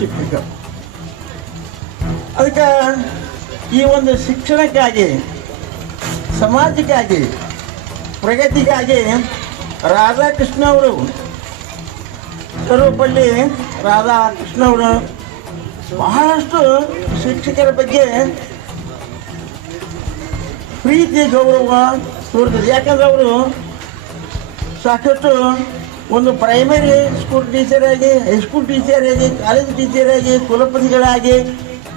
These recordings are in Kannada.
ಶಿಕ್ಷಕರು. ಅದಕ್ಕೆ ಈ ಒಂದು ಶಿಕ್ಷಣಕ್ಕಾಗಿ, ಸಮಾಜಕ್ಕಾಗಿ, ಪ್ರಗತಿಗಾಗಿ ರಾಧಾಕೃಷ್ಣ ಅವರು, ಸರ್ವಪಲ್ಲಿ ರಾಧಾಕೃಷ್ಣ ಅವರು ಬಹಳಷ್ಟು ಶಿಕ್ಷಕರ ಬಗ್ಗೆ ಪ್ರೀತಿ ಗೌರವ ತೋರ್ತದೆ. ಯಾಕಂದ್ರೆ ಅವರು ಸಾಕಷ್ಟು ಒಂದು ಪ್ರೈಮರಿ ಸ್ಕೂಲ್ ಟೀಚರ್ ಆಗಿ, ಹೈಸ್ಕೂಲ್ ಟೀಚರ್ ಆಗಿ, ಕಾಲೇಜ್ ಟೀಚರ್ ಆಗಿ, ಕುಲಪತಿಗಳಾಗಿ,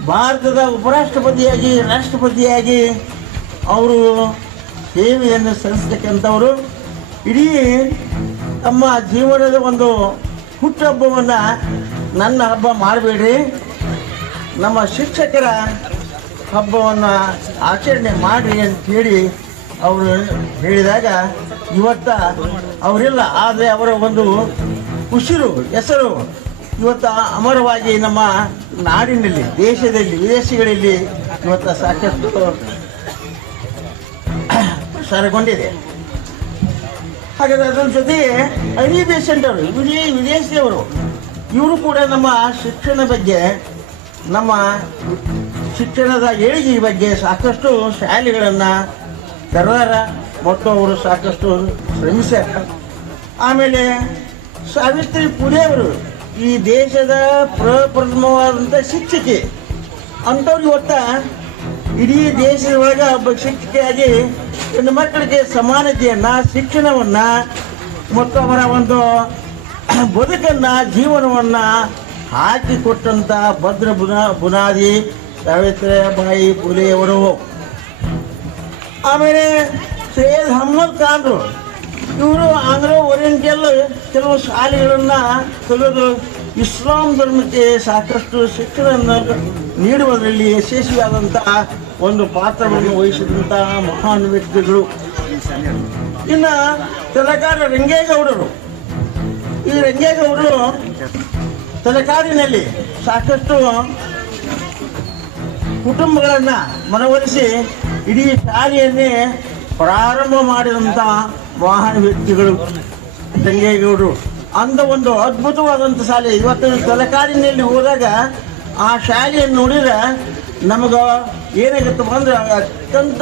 ಭಾರತದ ಉಪರಾಷ್ಟ್ರಪತಿಯಾಗಿ, ರಾಷ್ಟ್ರಪತಿಯಾಗಿ ಅವರು ಸೇವೆಯನ್ನು ಸಲ್ಲಿಸ್ತಕ್ಕಂಥವರು. ಇಡೀ ತಮ್ಮ ಜೀವನದ ಒಂದು ಹುಟ್ಟುಹಬ್ಬವನ್ನು ನನ್ನ ಹಬ್ಬ ಮಾಡಬೇಡ್ರಿ, ನಮ್ಮ ಶಿಕ್ಷಕರ ಹಬ್ಬವನ್ನು ಆಚರಣೆ ಮಾಡಿರಿ ಅಂತೇಳಿ ಅವರು ಹೇಳಿದಾಗ ಇವತ್ತ ಅವರಿಲ್ಲ, ಆದರೆ ಅವರ ಒಂದು ಉಸಿರು, ಹೆಸರು ಇವತ್ತು ಅಮರವಾಗಿ ನಮ್ಮ ನಾಡಿನಲ್ಲಿ, ದೇಶದಲ್ಲಿ, ವಿದೇಶಗಳಲ್ಲಿ ಇವತ್ತು ಸಾಕಷ್ಟು ಪ್ರಸಾರಗೊಂಡಿದೆ. ಹಾಗಾದರೆ ಅದರ ಜೊತೆಗೆ ಅನಿ ಬೇಸೆಂಟ್ ಅವರು, ವಿದೇಶಿಯವರು, ಇವರು ಕೂಡ ನಮ್ಮ ಶಿಕ್ಷಣ ಬಗ್ಗೆ, ನಮ್ಮ ಶಿಕ್ಷಣದ ಏಳಿಗೆ ಬಗ್ಗೆ ಸಾಕಷ್ಟು ಶಾಲೆಗಳನ್ನು ತೆರೆದಾರ ಮತ್ತು ಅವರು ಸಾಕಷ್ಟು ಶ್ರಮಿಸ್ಯಾರ. ಆಮೇಲೆ ಸಾವಿತ್ರಿ ಪುಲೆ ಅವರು ಈ ದೇಶದ ಪ್ರಪ್ರಥಮವಾದಂಥ ಶಿಕ್ಷಕಿ ಅಂಥವ್ರು ಇವತ್ತ ಇಡೀ ದೇಶದ ಒಳಗೆ ಒಬ್ಬ ಶಿಕ್ಷಕಿಯಾಗಿ ಹೆಣ್ಣು ಮಕ್ಕಳಿಗೆ ಸಮಾನತೆಯನ್ನು, ಶಿಕ್ಷಣವನ್ನು ಮತ್ತು ಅವರ ಒಂದು ಬದುಕನ್ನು, ಜೀವನವನ್ನು ಹಾಕಿಕೊಟ್ಟಂಥ ಭದ್ರ ಬುನಾದಿ ಸಾವಿತ್ರಿಬಾಯಿ ಪುಲೆಯವರು. ಆಮೇಲೆ ಸೈಯದ್ ಅಹಮದ್ ಖಾನ್ರು, ಇವರು ಆಂಧ್ರ ಓರಿಯೆಂಟಲ್ ಕೆಲವು ಶಾಲೆಗಳನ್ನು ಕಲಿಯೋದು, ಇಸ್ಲಾಂ ಧರ್ಮಕ್ಕೆ ಸಾಕಷ್ಟು ಶಿಕ್ಷಣವನ್ನು ನೀಡುವುದರಲ್ಲಿ ಯಶಸ್ವಿಯಾದಂತಹ ಒಂದು ಪಾತ್ರವನ್ನು ವಹಿಸಿದಂತಹ ಮಹಾನ್ ವ್ಯಕ್ತಿಗಳು. ಇನ್ನು ತಲಕಾಡ ರಂಗೇಗೌಡರು, ಈ ರಂಗೇಗೌಡರು ತಲಕಾಡಿನಲ್ಲಿ ಸಾಕಷ್ಟು ಕುಟುಂಬಗಳನ್ನು ಮನವೊಲಿಸಿ ಇಡೀ ಶಾಲೆಯನ್ನೇ ಪ್ರಾರಂಭ ಮಾಡಿದಂಥ ಮಹಾನ್ ವ್ಯಕ್ತಿಗಳು ರಂಗೇಗೌಡರು. ಅಂದ ಒಂದು ಅದ್ಭುತವಾದಂಥ ಶಾಲೆ. ಇವತ್ತು ತಲಕಾಡಿನಲ್ಲಿ ಹೋದಾಗ ಆ ಶಾಲೆಯನ್ನು ನೋಡಿದ್ರೆ ನಮಗೆ ಏನಾಗುತ್ತಪ್ಪ ಅಂದ್ರೆ ಅತ್ಯಂತ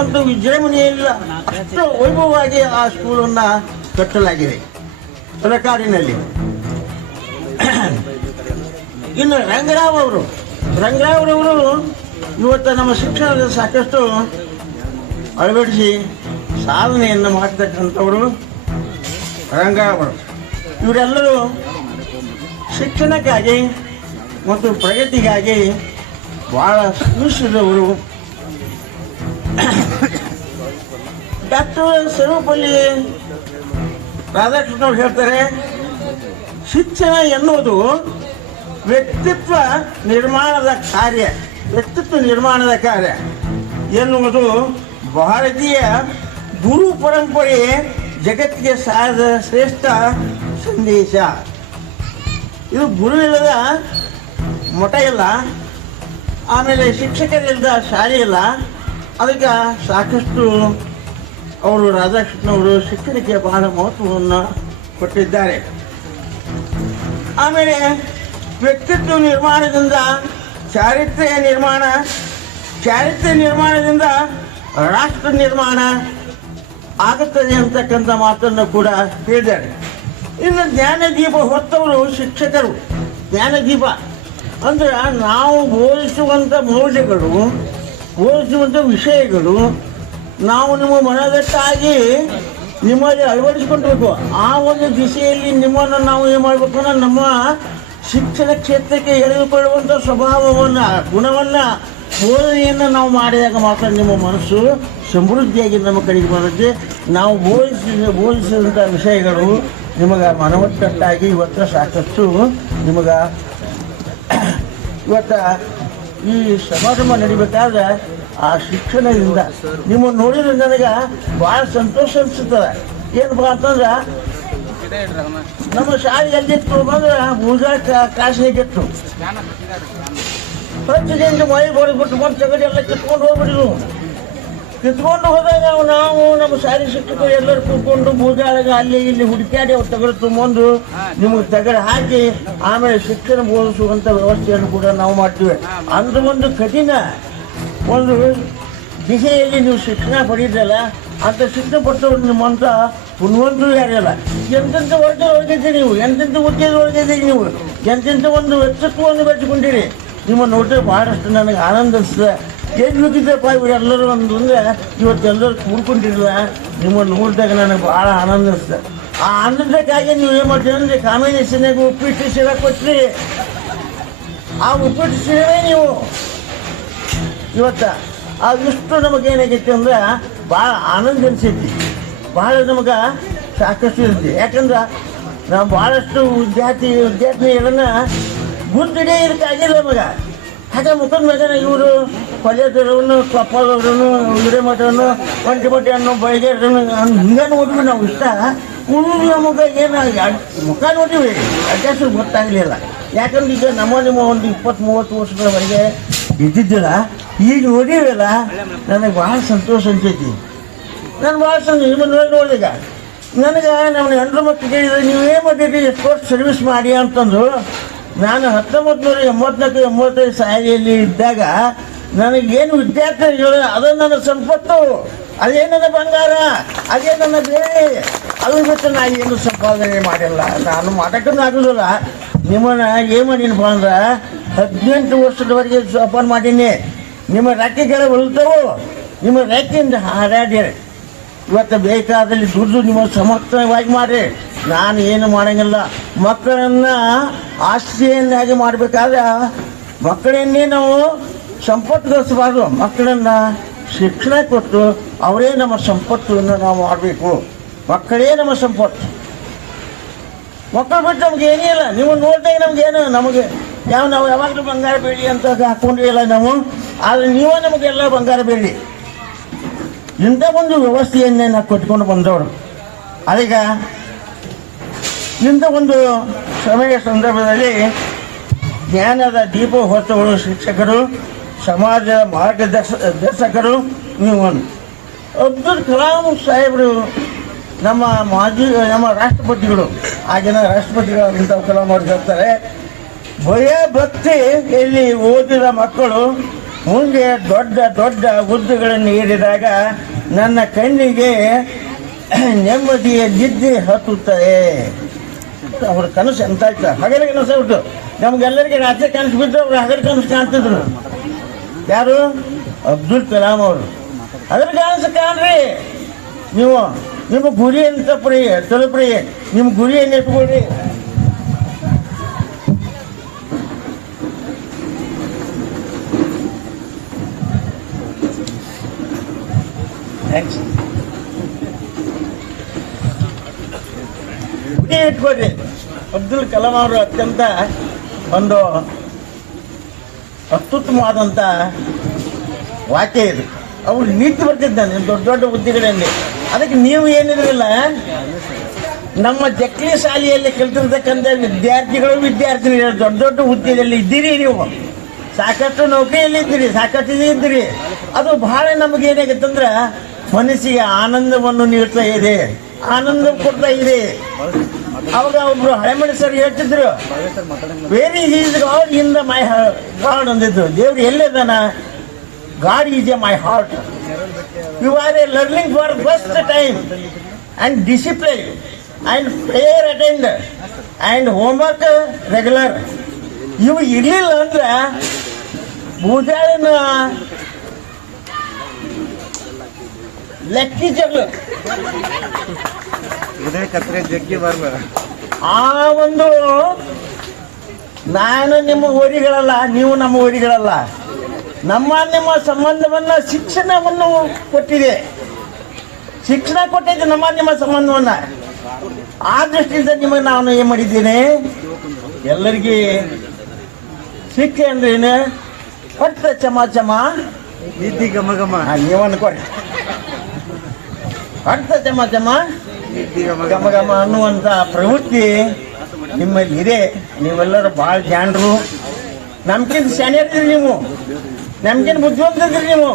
ಒಂದು ವಿಜೃಂಭಣೆಯಿಲ್ಲ, ಅಷ್ಟು ವೈಭವವಾಗಿ ಆ ಸ್ಕೂಲನ್ನು ಕಟ್ಟಲಾಗಿದೆ ತಲಕಾಡಿನಲ್ಲಿ. ಇನ್ನು ರಂಗರಾವ್ ಅವರವರು ಇವತ್ತು ನಮ್ಮ ಶಿಕ್ಷಣದ ಸಾಕಷ್ಟು ಅಳವಡಿಸಿ ಸಾಧನೆಯನ್ನು ಮಾಡ್ತಕ್ಕಂಥವರು ರಂಗರಾವ್ ಅವರು. ಇವರೆಲ್ಲರೂ ಶಿಕ್ಷಣಕ್ಕಾಗಿ ಮತ್ತು ಪ್ರಗತಿಗಾಗಿ ಭಾಳ ಶ್ರಮಿಸಿದವರು. ಡಾಕ್ಟರ್ ಸರ್ವಪಲ್ಲಿ ರಾಧಾಕೃಷ್ಣ ಅವರು ಹೇಳ್ತಾರೆ, ಶಿಕ್ಷಣ ಎನ್ನುವುದು ವ್ಯಕ್ತಿತ್ವ ನಿರ್ಮಾಣದ ಕಾರ್ಯ ಎನ್ನುವುದು ಭಾರತೀಯ ಗುರು ಪರಂಪರೆ ಜಗತ್ತಿಗೆ ಸಾರದ ಶ್ರೇಷ್ಠ ಸಂದೇಶ. ಇದು ಗುರು ಇಲ್ಲದ ಮಠ ಇಲ್ಲ, ಆಮೇಲೆ ಶಿಕ್ಷಕರಿಲ್ಲದ ಶಾಲೆ ಇಲ್ಲ. ಅದಕ್ಕೆ ಸಾಕಷ್ಟು ಅವರು ರಾಧಾಕೃಷ್ಣ ಅವರು ಶಿಕ್ಷಣಕ್ಕೆ ಬಹಳ ಮಹತ್ವವನ್ನು ಕೊಟ್ಟಿದ್ದಾರೆ. ಆಮೇಲೆ ವ್ಯಕ್ತಿತ್ವ ನಿರ್ಮಾಣದಿಂದ ಚಾರಿತ್ರ್ಯ ನಿರ್ಮಾಣದಿಂದ ರಾಷ್ಟ್ರ ನಿರ್ಮಾಣ ಆಗುತ್ತದೆ ಅಂತಕ್ಕಂಥ ಮಾತನ್ನು ಕೂಡ ಹೇಳಿದ್ದಾರೆ. ಇನ್ನು ಜ್ಞಾನದೀಪ ಹೊತ್ತವರು ಶಿಕ್ಷಕರು. ಜ್ಞಾನದೀಪ ಅಂದ್ರೆ ನಾವು ಬೋಧಿಸುವಂಥ ಮೌಲ್ಯಗಳು, ಬೋಧಿಸುವಂಥ ವಿಷಯಗಳು ನಾವು ನಿಮ್ಮ ಮನದಟ್ಟಾಗಿ ನಿಮ್ಮಲ್ಲಿ ಅಳವಡಿಸ್ಕೊಳ್ಬೇಕು. ಆ ಒಂದು ದಿಶೆಯಲ್ಲಿ ನಿಮ್ಮನ್ನು ನಾವು ಏನು ಮಾಡಬೇಕು ಅಂದ್ರೆ ನಮ್ಮ ಶಿಕ್ಷಣ ಕ್ಷೇತ್ರಕ್ಕೆ ಎಳೆದುಕೊಳ್ಳುವಂಥ ಸ್ವಭಾವವನ್ನು, ಗುಣವನ್ನು, ಬೋಧನೆಯನ್ನು ನಾವು ಮಾಡಿದಾಗ ಮಾತ್ರ ನಿಮ್ಮ ಮನಸ್ಸು ಸಮೃದ್ಧಿಯಾಗಿ ನಮ್ಮ ಕಡೆಗೆ ಬರುತ್ತೆ. ನಾವು ಬೋಧಿಸಿದಂಥ ವಿಷಯಗಳು ನಿಮಗೆ ಮನವಟ್ಟಟ್ಟಾಗಿ ಇವತ್ತು ಸಾಕಷ್ಟು ನಿಮಗೆ ಇವತ್ತು ಈ ಸಮಾರಂಭ ನಡಿಬೇಕಾದ್ರೆ ಆ ಶಿಕ್ಷಣದಿಂದ ನಿಮ್ಮನ್ನು ನೋಡಿದ್ರೆ ನನಗೆ ಭಾಳ ಸಂತೋಷ ಅನಿಸುತ್ತದೆ. ಏನಪ್ಪ ಅಂತಂದ್ರೆ ನಮ್ಮ ಶಾಲೆ ಎಲ್ಲಿತ್ತು ಬಂದ್ರೆ ಪೂಜಾ ಕಾಶಿನಾಗಿತ್ತು. ಪ್ರತಿದಿನ ಮಳೆ ಹೊಡೆದ್ಬಿಟ್ಟು ಬಂದು ತಗಡಿ ಎಲ್ಲ ಕಿತ್ಕೊಂಡು ಹೋಗ್ಬಿಟ್ಟಿರು. ಕಿತ್ಕೊಂಡು ಹೋದಾಗ ನಾವು ನಮ್ಮ ಶಾಲೆ ಶಿಕ್ಷಕರು ಎಲ್ಲರೂ ಕೂತ್ಕೊಂಡು ಬೂದಾಳಗ ಅಲ್ಲಿ ಇಲ್ಲಿ ಹುಡುಕಾಡಿ ಅವ್ರು ತಗಡು ತುಂಬೋದು ನಿಮಗೆ ತಗಡು ಹಾಕಿ ಆಮೇಲೆ ಶಿಕ್ಷಣ ಬೋಧಿಸುವಂಥ ವ್ಯವಸ್ಥೆಯನ್ನು ಕೂಡ ನಾವು ಮಾಡ್ತೀವಿ. ಅಂದ್ರೆ ಒಂದು ಕಠಿಣ ಒಂದು ದಿಶೆಯಲ್ಲಿ ನೀವು ಶಿಕ್ಷಣ ಪಡೀರಲ್ಲ, ಅಂತ ಶಿಕ್ಷಣ ಪಟ್ಟವ್ರು ನಿಮ್ಮಂತ ಪುಣ್ಯವಂತರು ಯಾರಿಲ್ಲ. ಎಂತೆಂಥ ವರ್ಗ ಒಳಗಿದ್ದೀರಿ ನೀವು, ಎಂತೆಂಥ ಉದ್ಯೋಗ ಒಳಗಿದ್ದೀರಿ ನೀವು, ಎಂತೆಂಥ ಒಂದು ವ್ಯಕ್ತಿತ್ವವನ್ನು ಬೆಳೆಸಿಕೊಂಡಿರಿ. ನಿಮ್ಮ ನೋಡಿದ್ರೆ ಬಹಳಷ್ಟು ನನಗೆ ಆನಂದ ಅನಿಸ್ತದೆ. ಏನು ನುಗ್ಗಿದ್ದಪ್ಪ ಇವರು ಎಲ್ಲರೂ ಒಂದು ಅಂದರೆ ಇವತ್ತೆಲ್ಲರೂ ಕೂಡ್ಕೊಂಡಿರಲ್ಲ. ನಿಮ್ಮನ್ನು ನೋಡಿದಾಗ ನನಗೆ ಭಾಳ ಆನಂದ ಅನಿಸ್ತದೆ. ಆ ಆನಂದಕ್ಕಾಗಿ ನೀವು ಏನು ಮಾಡ್ತೀವಿ ಅಂದರೆ ಕಾಂಬಿನೇಷನ್ಯಾಗ ಉಪ್ಪಿಟ್ಟು ಸೀರೆ ಕೊಟ್ರಿ. ಆ ಉಪ್ಪಿಟ್ಟು ಸೀರೆ ನೀವು ಇವತ್ತು ಅದಿಷ್ಟು ನಮಗೇನಾಗೈತಿ ಅಂದ್ರೆ ಭಾಳ ಆನಂದ ಅನಿಸೈತಿ, ಭಾಳ ನಮಗೆ ಸಾಕಷ್ಟು ಇರುತ್ತೆ. ಯಾಕಂದ್ರೆ ನಾವು ಭಾಳಷ್ಟು ವಿದ್ಯಾರ್ಥಿಗಳನ್ನ ಗುರ್ತಿಡೇ ಇದಕ್ಕಾಗಿಲ್ಲ ನಮಗೆ. ಹಾಗೆ ಮುಖದ ಮ್ಯಾಗ ಇವರು ಕೊಲೆದವ್ರನ್ನು, ಕೊಪ್ಪದವ್ರನ್ನು, ಹಿರೇಮಠವನ್ನು, ಒಂಟಿಮಠ ಅನ್ನೋ ಬೈಗೇರನ್ನು ಹಿಂಗೆ ನೋಡಿದ್ವಿ ನಾವು. ಇಷ್ಟ ಉಳಿದು ನಮಗೆ ಏನು ಮುಖ ನೋಡಿವಿ ಅಡ್ರೆಸ್ ಗೊತ್ತಾಗಲಿಲ್ಲ. ಯಾಕಂದ್ರೆ ಈಗ ನಿಮ್ಮ ಒಂದು 20-30 ವರ್ಷದವರೆಗೆ ಇದ್ದಿದ್ದಿಲ್ಲ, ಈಗ ನೋಡಿರಲ್ಲ ನನಗೆ ಭಾಳ ಸಂತೋಷ ಅನ್ಸೈತಿ. ನಾನು ಭಾಳ ನಿಮ್ಮನ್ನು ನೋಡಿದಾಗ ನನಗೆ ನಮ್ಮ ಹೆಣ್ಣು ಮಕ್ಕಳು ಕೇಳಿದ್ರೆ ನೀವು ಏನು ಮಾಡಿರಿ, ಎಷ್ಟು ವರ್ಷ ಸರ್ವಿಸ್ ಮಾಡಿ ಅಂತಂದು. ನಾನು 1984-85 ಶಾಲೆಯಲ್ಲಿ ಇದ್ದಾಗ ನನಗೇನು ವಿದ್ಯಾರ್ಥಿಗಳು ಅದು ನನ್ನ ಸಂಪತ್ತು, ಅದೇ ನನ್ನ ಬಂಗಾರ, ಅದೇ ನನ್ನ ಬೇರೆ. ಅದು ಬಿಟ್ಟು ನಾನು ಏನು ಸಂಪಾದನೆ ಮಾಡಿಲ್ಲ, ನಾನು ಮಾಡೋಕ್ಕೂ ಆಗೋದಿಲ್ಲ. ನಿಮ್ಮನ್ನ ಏನು ಮಾಡೀನಪ್ಪ ಅಂದ್ರೆ 18 ವರ್ಷದವರೆಗೆ ಜೋಪಾನ ಮಾಡೀನಿ. ನಿಮ್ಮ ರೆಕ್ಕೆಗಳ ಹೊಲ್ತವು, ನಿಮ್ಮ ರೆಕ್ಕೆಯಿಂದ ಹಾರಾಡಿರಿ. ಇವತ್ತು ಬೇಕಾದಲ್ಲಿ ದುಡ್ಡು ನಿಮ್ಮ ಸಮರ್ಥವಾಗಿ ಮಾಡಿ. ನಾನು ಏನು ಮಾಡೋಂಗಿಲ್ಲ. ಮಕ್ಕಳನ್ನು ಆಸ್ತಿಯನ್ನಾಗಿ ಮಾಡಬೇಕಾದ್ರೆ ಮಕ್ಕಳನ್ನೇ ನಾವು ಸಂಪತ್ತುಗೊಳಿಸಬಾರ್ದು. ಮಕ್ಕಳನ್ನು ಶಿಕ್ಷಣ ಕೊಟ್ಟು ಅವರೇ ನಮ್ಮ ಸಂಪತ್ತನ್ನು ನಾವು ಮಾಡಬೇಕು. ಮಕ್ಕಳೇ ನಮ್ಮ ಸಂಪತ್ತು. ಮಕ್ಕಳು ಬಿಟ್ಟು ನಮ್ಗೆ ಏನಿಲ್ಲ. ನೀವು ನೋಡಿದಾಗ ನಮಗೇನು ನಮಗೆ ನಾವು ಯಾವಾಗಲೂ ಬಂಗಾರ ಬೇಡಿ ಅಂತ ಹಾಕ್ಕೊಂಡಿಲ್ಲ ನಾವು. ಆದರೆ ನೀವೇ ನಮಗೆಲ್ಲ ಬಂಗಾರ ಬೇಡಿ. ಇಂಥ ಒಂದು ವ್ಯವಸ್ಥೆಯನ್ನೇ ನಾವು ಕೊಟ್ಕೊಂಡು ಬಂದವರು. ಅದೀಗ ಇಂಥ ಒಂದು ಸಮಯ ಸಂದರ್ಭದಲ್ಲಿ ಜ್ಞಾನದ ದೀಪ ಹೊತ್ತವರು ಶಿಕ್ಷಕರು, ಸಮಾಜ ಮಾರ್ಗದರ್ಶಕರು ನೀವು. ಅಬ್ದುಲ್ ಕಲಾಂ ಸಾಹೇಬರು ನಮ್ಮ ರಾಷ್ಟ್ರಪತಿಗಳು, ಆಗಿನ ರಾಷ್ಟ್ರಪತಿಗಳಾದಂಥ ಕಲಾಂ ಅವ್ರು ಹೇಳ್ತಾರೆ, ಭಯ ಭಕ್ತಿಯಲ್ಲಿ ಓದಿದ ಮಕ್ಕಳು ಮುಂದೆ ದೊಡ್ಡ ದೊಡ್ಡ ಹುದ್ದೆಗಳನ್ನು ಏರಿದಾಗ ನನ್ನ ಕಣ್ಣಿಗೆ ನೆಮ್ಮದಿಯ ನಿದ್ದೆ ಹತ್ತುತ್ತದೆ. ಅವ್ರ ಕನಸು ಎಂತ ಆಯ್ತು, ಹಗಲ ಕನಸು ಬಿಟ್ಟು ನಮ್ಗೆಲ್ಲರಿಗೆ ರಾತ್ರಿ ಕನಸು ಬಿದ್ದು ಅವ್ರು ಹಗಲ ಕನಸು ಕಾಣ್ತಿದ್ರು. ಯಾರು? ಅಬ್ದುಲ್ ಕಲಾಂ ಅವರು. ಅದ್ರ ಕನಸು ಕಾಣ್ರಿ ನೀವು. ನಿಮ್ಮ ಗುರಿಯನ್ನು ತಲುಪ್ರಿ, ನಿಮ್ಮ ಗುರಿಯನ್ನು ಇಟ್ಕೊಳ್ರಿ. ಇಟ್ಕೊಳ್ರಿ. ಅಬ್ದುಲ್ ಕಲಾಂ ಅವರು ಅತ್ಯಂತ ಒಂದು ಅತ್ಯುತ್ತಮವಾದಂಥ ವಾಕ್ಯ ಇದು. ಅವ್ರು ನೀತಿ ಬರ್ತಿದ್ದಾನೆ ದೊಡ್ಡ ದೊಡ್ಡ ಹುದ್ದೆಗಳಲ್ಲಿ. ಅದಕ್ಕೆ ನೀವು ಏನಿದ್ರಲ್ಲ, ನಮ್ಮ ಜಕ್ಲಿ ಶಾಲೆಯಲ್ಲಿ ಕಲಿತಿರ್ತಕ್ಕಂಥ ವಿದ್ಯಾರ್ಥಿನಿಗಳು ದೊಡ್ಡ ದೊಡ್ಡ ಹುದ್ದೆಯಲ್ಲಿ ಇದ್ದೀರಿ. ನೀವು ಸಾಕಷ್ಟು ನೌಕರಿಯಲ್ಲಿ ಇದ್ದೀರಿ, ಸಾಕಷ್ಟು ಇದ್ದೀರಿ. ಅದು ಬಹಳ ನಮಗೇನಾಗತ್ತಂದ್ರೆ ಮನಸ್ಸಿಗೆ ಆನಂದವನ್ನು ನೀಡ್ತಾ ಇದೆ, ಆನಂದ ಕೊಡ್ತಾ ಇದೆ. ಅವಾಗ ಒಬ್ರು ಹಳೆ ಮನುಷ್ಯರು ಹೇಳ್ತಿದ್ರು, very is God in the my God ಅಂದಿದ್ದು. ದೇವ್ರು ಎಲ್ಲಿದ್ದಾನ? God is a my heart. You are a learning for first time and discipline and prayer attend and homework regular. ಇವು ಇರಲಿಲ್ಲ ಅಂದ್ರೆ ಬೂದಾಳಿನ ಲೆಕ್ಕಿಚರ್ಲು ಆ ಒಂದು ನಾನು ನಿಮ್ಮ ಊರಿಗಳಲ್ಲ, ನೀವು ನಮ್ಮ ಊರಿಗಳಲ್ಲ. ನಿಮ್ಮ ಸಂಬಂಧವನ್ನು ಶಿಕ್ಷಣವನ್ನು ಕೊಟ್ಟಿದೆ, ಶಿಕ್ಷಣ ಕೊಟ್ಟಿದೆ ನಿಮ್ಮ ಸಂಬಂಧವನ್ನು. ಆ ದೃಷ್ಟಿಯಿಂದ ನಿಮಗೆ ನಾನು ಏನು ಮಾಡಿದ್ದೇನೆ, ಎಲ್ಲರಿಗೆ ಶಿಕ್ಷೆ ಅಂದ್ರೆ ಏನು? ಹೊಟ್ಟ ಚಮ ಚಮ ನಿದ್ದಿ ಘಮ ಘಮ. ನೀವು ಅನ್ಕೊಡಿ, ಹೊಟ್ಟ ಚಮ ಚಮ ಘಮ ಘಮ ಅನ್ನುವಂಥ ಪ್ರವೃತ್ತಿ ನಿಮ್ಮಲ್ಲಿ ಇದೆ. ನೀವೆಲ್ಲರೂ ಭಾಳ ಜಾಣರು, ನಮ್ಗಿಂತ ಶಾಣ್ಯರ್ತೀರಿ ನೀವು, ನಮ್ಗಿಂತ ಬುದ್ಧಿವಂತಿದ್ರಿ ನೀವು.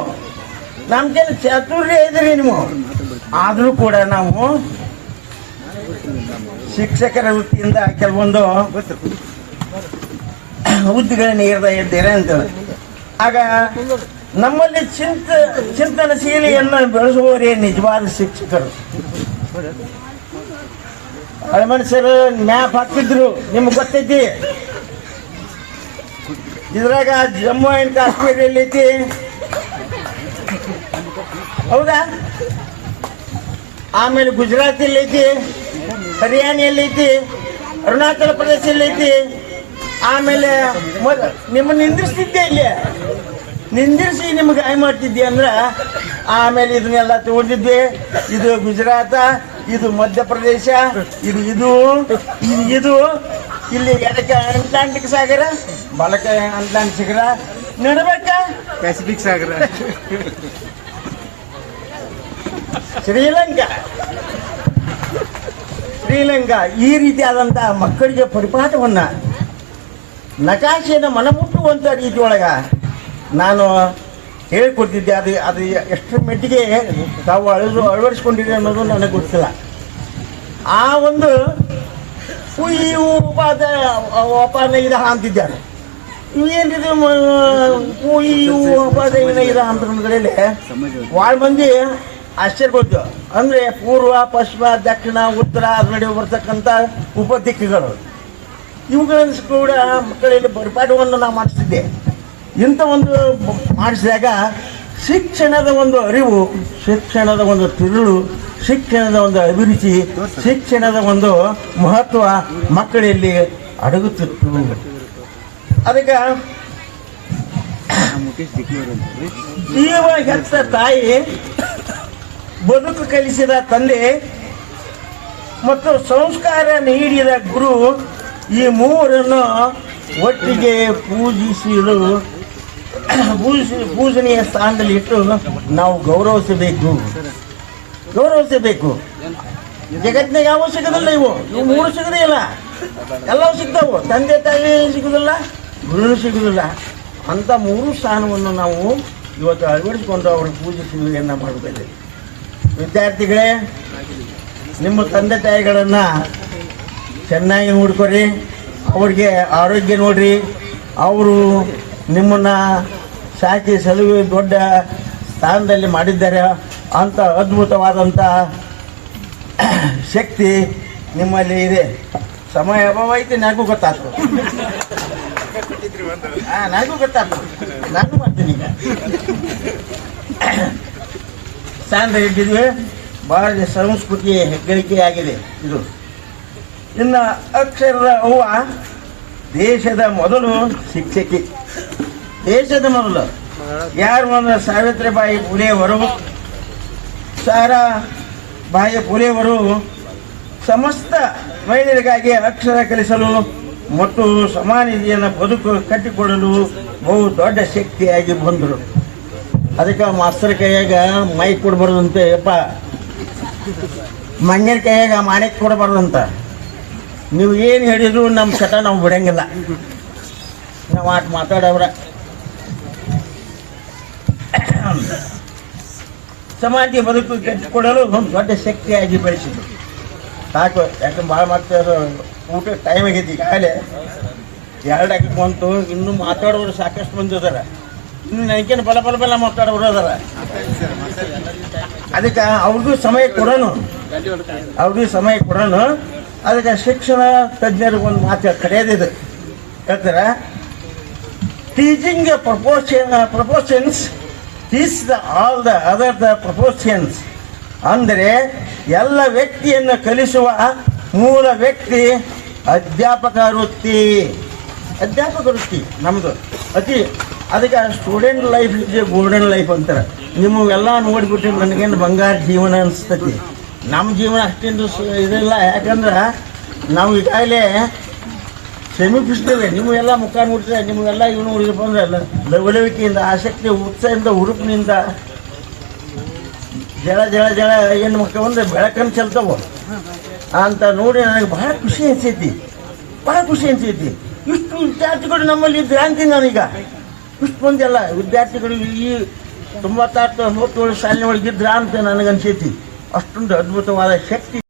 ನಮ್ಗೇನು ಚಾತುರ್ಯ ಇದ್ರಿ ನೀವು, ಆದರೂ ಕೂಡ ನಾವು ಶಿಕ್ಷಕರ ವೃತ್ತಿಯಿಂದ ಕೆಲವೊಂದು ಹುದ್ದೆಗಳನ್ನ ಇದ್ದೀರ ಅಂತ. ಆಗ ನಮ್ಮಲ್ಲಿ ಚಿಂತನಶೀಲಿಯನ್ನು ಬೆಳೆಸುವವರೇ ನಿಜವಾದ ಶಿಕ್ಷಕರು. ಹಳೆ ಮನುಷ್ಯರು ಮ್ಯಾಪ್ ಹಾಕ್ತಿದ್ರು, ನಿಮ್ಗೆ ಗೊತ್ತೈತಿ. ಇದ್ರಾಗ ಜಮ್ಮು ಆ್ಯಂಡ್ ಕಾಶ್ಮೀರ ಎಲ್ಲೈತಿ, ಹೌದಾ? ಆಮೇಲೆ ಗುಜರಾತ್ ಎಲ್ಲೈತಿ, ಹರಿಯಾಣ ಎಲ್ಲೈತಿ, ಅರುಣಾಚಲ ಪ್ರದೇಶ ಎಲ್ಲೈತಿ. ಆಮೇಲೆ ನಿಮ್ಮನ್ನು ನಿಂದಿರ್ಸ್ತಿದ್ದೆ, ಇಲ್ಲಿ ನಿಂದಿರಿಸಿ ನಿಮ್ಗೆ ಗಾಯ ಮಾಡ್ತಿದ್ದೆ ಅಂದ್ರೆ ಆಮೇಲೆ ಇದನ್ನೆಲ್ಲ ತಗೊಂಡಿದ್ವಿ. ಇದು ಗುಜರಾತ, ಇದು ಮಧ್ಯಪ್ರದೇಶ, ಇದು ಇದು ಇದು ಇಲ್ಲಿ ಎಡಕ್ಕೆ ಅಟ್ಲಾಂಟಿಕ್ ಸಾಗರ, ಬಲಕ್ಕೆ ಅಟ್ಲಾಂಟಿಕ್ ಸಾಗರ, ನಡಬೇಕ ಪೆಸಿಫಿಕ್ ಸಾಗರ, ಶ್ರೀಲಂಕಾ. ಈ ರೀತಿಯಾದಂಥ ಮಕ್ಕಳಿಗೆ ಪರಿಪಾಠವನ್ನ ನಕಾಶೆಯನ್ನು ಮನಮುಟ್ಟುವಂಥ ರೀತಿಯೊಳಗ ನಾನು ಹೇಳಿಕೊಡ್ತಿದ್ದೆ. ಅದು ಎಷ್ಟರ ಮಟ್ಟಿಗೆ ತಾವು ಅಳವಡಿಸ್ಕೊಂಡಿದೆ ಅನ್ನೋದು ನನಗೆ ಗೊತ್ತಿಲ್ಲ. ಆ ಒಂದು ಉಪಾದ ಅಂತಿದ್ದಾರೆ. ಇವೇನಿದೆ ಉಪಾದ ಅಂತಂದ್ರಲ್ಲಿ ಭಾಳ ಮಂದಿ ಆಶ್ಚರ್ಯಗೊಳ್ತೀವಿ. ಅಂದರೆ ಪೂರ್ವ, ಪಶ್ಚಿಮ, ದಕ್ಷಿಣ, ಉತ್ತರ ನಡುವೆ ಬರ್ತಕ್ಕಂಥ ಉಪದಿಕ್ಕುಗಳು, ಇವುಗಳನ್ನು ಕೂಡ ಮಕ್ಕಳಲ್ಲಿ ಪರಿಪಾಠವನ್ನು ನಾವು ಮಾಡಿಸ್ತಿದ್ದೆ. ಇಂಥ ಒಂದು ಮಾಡಿಸಿದಾಗ ಶಿಕ್ಷಣದ ಒಂದು ಅರಿವು, ಶಿಕ್ಷಣದ ಒಂದು ತಿರುಳು, ಶಿಕ್ಷಣದ ಒಂದು ಅಭಿರುಚಿ, ಶಿಕ್ಷಣದ ಒಂದು ಮಹತ್ವ ಮಕ್ಕಳಲ್ಲಿ ಅಡಗುತ್ತಿತ್ತು. ಅದಕ್ಕೆ ಜೀವ ಹೆತ್ತ ತಾಯಿ, ಬದುಕು ಕಲಿಸಿದ ತಂದೆ ಮತ್ತು ಸಂಸ್ಕಾರ ನೀಡಿದ ಗುರು, ಈ ಮೂವರನ್ನು ಒಟ್ಟಿಗೆ ಪೂಜನೀಯ ಸ್ಥಾನದಲ್ಲಿ ಇಟ್ಟು ನಾವು ಗೌರವಿಸಬೇಕು. ಜಗತ್ತಿನಾಗ ಯಾವ ಸಿಗೋದಿಲ್ಲ, ಇವು ಮೂರು ಸಿಗೋದೇ ಇಲ್ಲ. ಎಲ್ಲವೂ ಸಿಗ್ತಾವು, ತಂದೆ ತಾಯಿ ಸಿಗೋದಿಲ್ಲ, ಗುರುನು ಸಿಗೋದಿಲ್ಲ. ಅಂಥ ಮೂರು ಸ್ಥಾನವನ್ನು ನಾವು ಇವತ್ತು ಅಳವಡಿಸಿಕೊಂಡು ಅವ್ರ ಪೂಜೆ ಸೇವೆಯನ್ನು ಮಾಡಬೇಕು. ವಿದ್ಯಾರ್ಥಿಗಳೇ, ನಿಮ್ಮ ತಂದೆ ತಾಯಿಗಳನ್ನು ಚೆನ್ನಾಗಿ ನೋಡ್ಕೊರಿ, ಅವ್ರಿಗೆ ಆರೋಗ್ಯ ನೋಡ್ರಿ. ಅವರು ನಿಮ್ಮನ್ನು ಸಾಕಿ ಸಲುವೆ ದೊಡ್ಡ ಸ್ಥಾನದಲ್ಲಿ ಮಾಡಿದ್ದಾರೆ. ಅಂಥ ಅದ್ಭುತವಾದಂಥ ಶಕ್ತಿ ನಿಮ್ಮಲ್ಲಿ ಇದೆ. ಸಮಯ ಅಭಾವ ಐತಿ, ನನಗೂ ಗೊತ್ತಾಗ್ತು. ನನಗೂ ಗೊತ್ತಾಗ್ತು, ನಾನು ಮಾಡ್ತೀನಿ. ಈಗ ಸ್ಥಾನದಲ್ಲಿ ಇಟ್ಟಿದ್ವಿ. ಭಾಳ ಸಂಸ್ಕೃತಿ ಹೆಗ್ಗಳಿಕೆಯಾಗಿದೆ ಇದು. ಇನ್ನು ಅಕ್ಷರದ ಅವ್ವ ದೇಶದ ಮೊದಲು ಶಿಕ್ಷಕಿ. ದೇಶದ ಮೊದಲು ಯಾರು ಅಂದ್ರೆ ಸಾವಿತ್ರಿಬಾಯಿ ಫುಲೆಯವರು. ಸಾರಾಬಾಯಿ ಫುಲೆಯವರು ಸಮಸ್ತ ಮಹಿಳೆಯರಿಗಾಗಿ ಅಕ್ಷರ ಕಲಿಸಲು ಮತ್ತು ಸಮಾನತೆಯನ್ನು ಬದುಕು ಕಟ್ಟಿಕೊಡಲು ಬಹು ದೊಡ್ಡ ಶಕ್ತಿಯಾಗಿ ಬಂದರು. ಅದಕ್ಕೆ ಮಾಸ್ತರ್ ಕೈಯಾಗ ಮೈಕ್ ಕೊಡಬಾರ್ದಂತೆ, ಯಪ್ಪ ಮಂಗ್ಯರ ಕೈಯಾಗ ಮಾಣಿಕ್ ಕೊಡಬಾರ್ದಂತ. ನೀವು ಏನು ಹೇಳಿದ್ರು ನಮ್ಮ ಚಟ ನಾವು ಬಿಡಂಗಿಲ್ಲ. ನಾವು ಆಟ ಮಾತಾಡವ್ರ ಸಮಾಜ ಬದುಕು ಕಟ್ಟಿಕೊಡಲು ಒಂದು ದೊಡ್ಡ ಶಕ್ತಿಯಾಗಿ ಬೆಳೆಸಿದ್ರು. ಸಾಕು, ಯಾಕಂದ್ರೆ ಭಾಳ ಮಾಡ್ತಾರೆ. ಊಟ ಟೈಮ್ ಆಗೈತಿ, ಈಗಾಗಲೇ 2 ಹಾಕಿ ಬಂತು. ಇನ್ನೂ ಮಾತಾಡೋರು ಸಾಕಷ್ಟು ಮಂದಿ ಅದಾರ. ಇನ್ನು ನನಗೇನು ಬಲ ಮಾತಾಡೋರು ಅದಾರ. ಅದಕ್ಕೆ ಅವ್ರಿಗೂ ಸಮಯ ಕೊಡೋಣ. ಅದಕ್ಕೆ ಶಿಕ್ಷಣ ತಜ್ಞರಿಗೆ ಒಂದು ಮಾತು ಕರೆಯೋದಿದೆ. ಹೇಳ್ತಾರೆ, teaching proportions teach all the other the proportions. ಅಂದರೆ ಎಲ್ಲ ವ್ಯಕ್ತಿಯನ್ನು ಕಲಿಸುವ ಮೂಲ ವ್ಯಕ್ತಿ ಅಧ್ಯಾಪಕ ವೃತ್ತಿ ನಮ್ಮದು ಅತಿ. ಅದಕ್ಕೆ student life is A golden life ಅಂತಾರೆ. ನಿಮಗೆಲ್ಲ ನೋಡಿಬಿಟ್ಟು ನನಗೇನು ಬಂಗಾರ ಜೀವನ ಅನಿಸ್ತತಿ. ನಮ್ಮ ಜೀವನ ಅಷ್ಟೇನು ಇದಿಲ್ಲ. ಯಾಕಂದ್ರೆ ನಾವು ಈಗಾಗಲೇ ಶ್ರಮಿಪಿಸ್ತೇವೆ. ನಿಮಗೆಲ್ಲ ಮುಖ ನೋಡ್ತೇವೆ, ನಿಮಗೆಲ್ಲ ಇವನು ಹುಡುಗಪ್ಪ ಅಂದ್ರೆ ಲವಲವಿಕೆಯಿಂದ, ಆಸಕ್ತಿ, ಉತ್ಸಾಹದಿಂದ, ಹುರುಪಿನಿಂದ ಜಳ ಏನು ಮಕ್ಕಳು ಅಂದ್ರೆ ಬೆಳಕನ್ನು ಚೆಲ್ತಾವ ಅಂತ ನೋಡಿ ನನಗೆ ಭಾಳ ಖುಷಿ ಅನಿಸೈತಿ. ಇಷ್ಟು ವಿದ್ಯಾರ್ಥಿಗಳು ನಮ್ಮಲ್ಲಿ ಇದ್ರೆ ಅಂತೀನಿ ನಾನೀಗ. ಇಷ್ಟು ಮಂದಿ ಅಲ್ಲ ವಿದ್ಯಾರ್ಥಿಗಳು ಈ 96 97 ಸಾಲಿನೊಳಗಿದ್ರ ಅಂತ ನನಗನ್ಸೈತಿ. ಅಷ್ಟೊಂದು ಅದ್ಭುತವಾದ ಶಕ್ತಿ